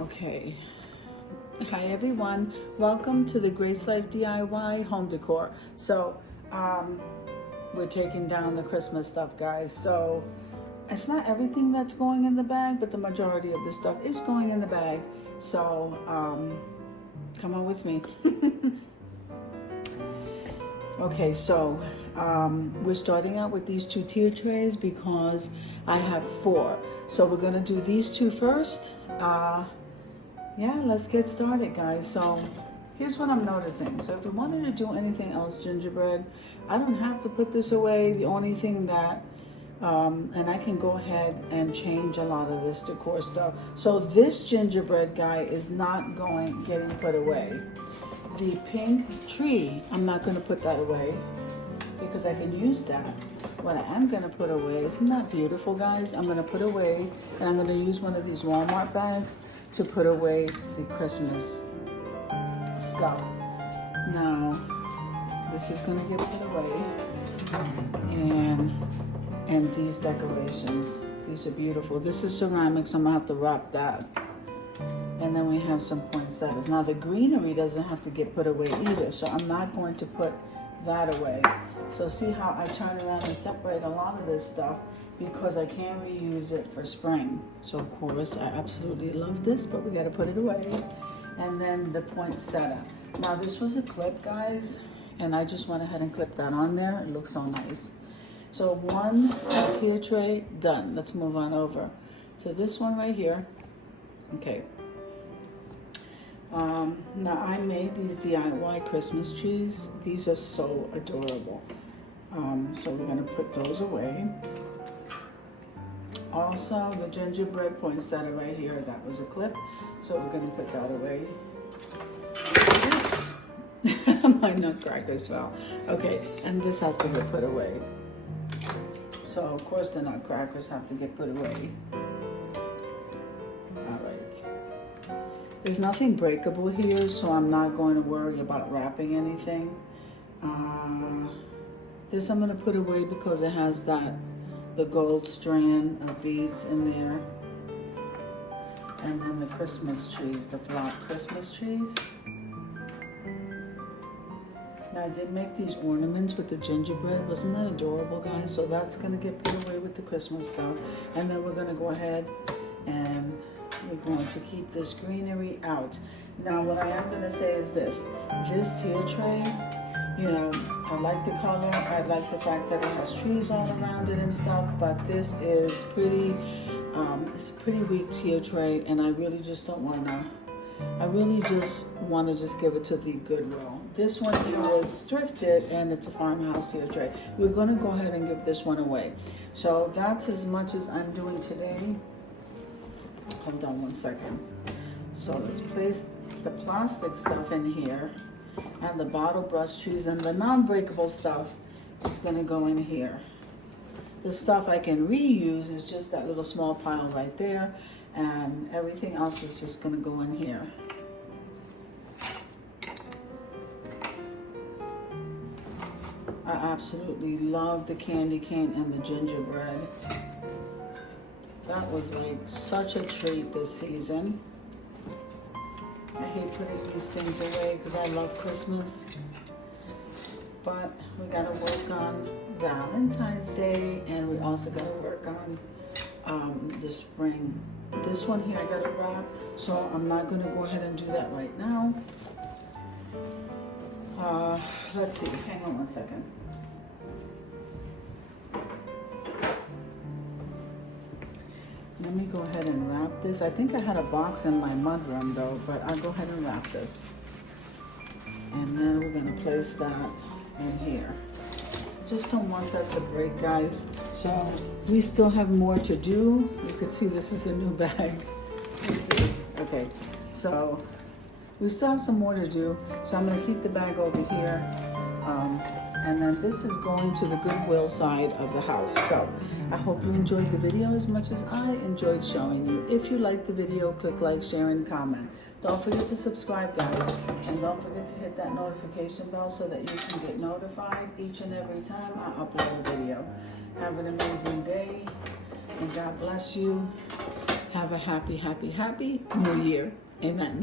Okay. Hi everyone. Welcome to the Grace Life DIY home decor. So, we're taking down the Christmas stuff, guys. So, it's not everything that's going in the bag, but the majority of the stuff is going in the bag. So, come on with me. Okay, so we're starting out with these 2 tier trays because I have 4. So we're gonna do these 2 first. Yeah, let's get started, guys. So here's what I'm noticing. So if you wanted to do anything else gingerbread, I don't have to put this away. The only thing that, and I can go ahead and change a lot of this decor stuff. So this gingerbread guy is not getting put away. The pink tree, I'm not going to put that away because I can use that. What I am going to put away, isn't that beautiful, guys? I'm going to put away, and I'm going to use one of these Walmart bags to put away the Christmas stuff. Now, this is going to get put away, and these decorations, these are beautiful. This is ceramic, so I'm going to have to wrap that. And then we have some poinsettias. Now the greenery doesn't have to get put away either, so I'm not going to put that away. So see how I turn around and separate a lot of this stuff because I can reuse it for spring. So of course I absolutely love this, but we gotta put it away. And then the poinsettia. Now this was a clip, guys, and I just went ahead and clipped that on there. It looks so nice. So 1 tier tray done. Let's move on over to this one right here. Okay. Now I made these DIY Christmas trees. These are so adorable. So we're gonna put those away. Also, the gingerbread poinsettia right here, that was a clip. So we're gonna put that away. Oops. My nutcrackers fell. Okay, and this has to get put away. So of course the nutcrackers have to get put away. All right. There's nothing breakable here, so I'm not going to worry about wrapping anything. This I'm going to put away because it has the gold strand of beads in there. And then the Christmas trees, the flock Christmas trees. Now I did make these ornaments with the gingerbread. Wasn't that adorable, guys? So that's going to get put away with the Christmas stuff. And then we're going to go ahead and we're going to keep this greenery out. Now what I am going to say is this tier tray, you know, I like the color, I like the fact that it has trees all around it and stuff, but this is pretty, it's a pretty weak tier tray, and I really just don't want to, I really just want to just give it to the Goodwill. This one here was thrifted, and it's a farmhouse tier tray. We're going to go ahead and give this one away. So that's as much as I'm doing today. Hold on one second. So let's place the plastic stuff in here, and the bottle brush trees and the non-breakable stuff is going to go in here. The stuff I can reuse is just that little small pile right there, and everything else is just going to go in here. I absolutely love the candy cane and the gingerbread. That was like such a treat this season. I hate putting these things away because I love Christmas. But we gotta work on Valentine's Day, and we also gotta work on the spring. This one here I gotta wrap, so I'm not gonna go ahead and do that right now. Let's see, hang on one second. Let me go ahead and wrap this. I think I had a box in my mudroom though, but I'll go ahead and wrap this. And then we're gonna place that in here. Just don't want that to break, guys. So we still have more to do. You can see this is a new bag. Let's see. Okay, so we still have some more to do. So I'm gonna keep the bag over here. And then this is going to the Goodwill side of the house. So I hope you enjoyed the video as much as I enjoyed showing you. If you liked the video, click like, share, and comment. Don't forget to subscribe, guys. And don't forget to hit that notification bell so that you can get notified each and every time I upload a video. Have an amazing day, and God bless you. Have a happy, happy, happy New Year. Amen.